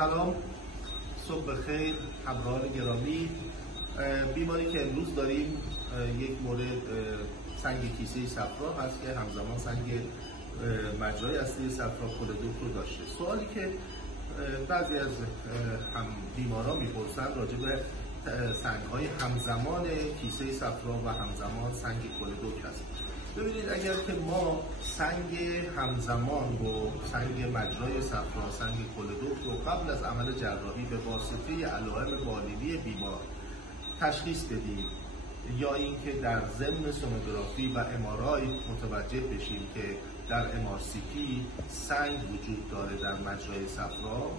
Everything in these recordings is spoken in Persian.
سلام، صبح بخیر همراهان گرامی. بیماری که امروز داریم یک مورد سنگ کیسه صفرا هست که همزمان سنگ مجرای اصلی صفرا کولدوک رو داشته. سوالی که بعضی از بیماران میپرسن راجع به سنگ‌های همزمان کیسه صفرا و همزمان سنگ کولدوک هست. ببینید، اگر که ما سنگ همزمان و سنگ مجرای صفرا، سنگ کولدوک رو قبل از عمل جراحی به واسطه علائم بالینی بیمار تشخیص بدیم، یا اینکه در ضمن سونوگرافی و MRI متوجه بشیم که در MRCP سنگ وجود داره در مجرای صفرا،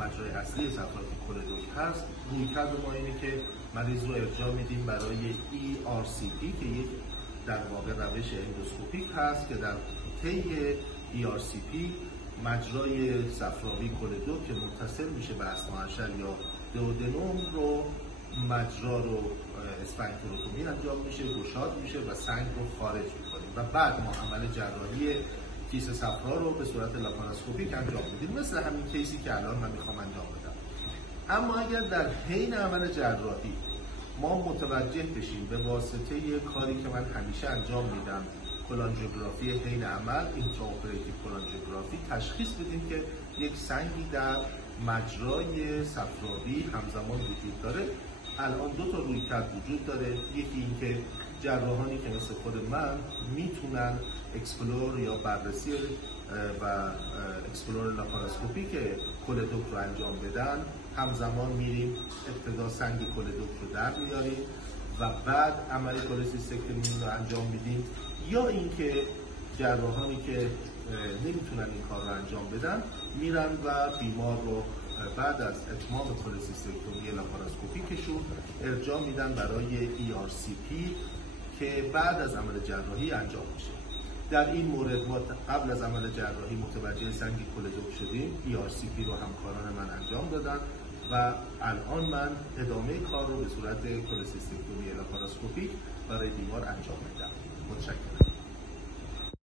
مجرای اصلی صفرا که کولدوک هست، رویکرد ما اینه که مریض رو ارجاع میدیم برای ERCP که یک در واقع روش اندوسکوپیک هست که در طی ERCP مجرای صفراوی کولدوک که متصل میشه به اسماعشل یا دئودنوم رو مجرا رو اسفنکتروتومی انجام میشه، گشاد میشه و سنگ رو خارج میکنیم و بعد ما عمل جراحی کیسه صفرا رو به صورت لاپاراسکوپیک انجام میدیم، مثل همین کیسی که الان من میخوام انجام بدم. اما اگر در حین عمل جراحی ما متوجه بشیم به واسطه کاری که من همیشه انجام میدم، کولانژیوگرافی حین عمل، اینترااپراتیو کولانژیوگرافی، تشخیص بدیم که یک سنگی در مجرای صفراوی همزمان وجود داره. الان دو تا رویکرد وجود داره. یکی اینکه جراحانی که مثل خود من میتونن اکسپلور یا بررسی و اکسپلور لاپاراسکوپی که کولدوک رو انجام بدن، همزمان میریم ابتدا سنگ کولدوک رو در میاریم و بعد عمل کولسیستکتومی رو انجام میدیم، یا اینکه جراحانی که نمیتونن این کار رو انجام بدن میرن و بیمار رو بعد از اتمام کولسیستکتومی لاپاراسکوپیکشون ارجاع میدن برای ERCP که بعد از عمل جراحی انجام میشه. در این مورد ما قبل از عمل جراحی متوجه سنگ کولدوک شدیم، ERCP رو همکاران من انجام دادن و الان من ادامه کار رو به صورت کولسیستکتومی لاپاراسکوپیک برای بیمار انجام میدم. متشکرم.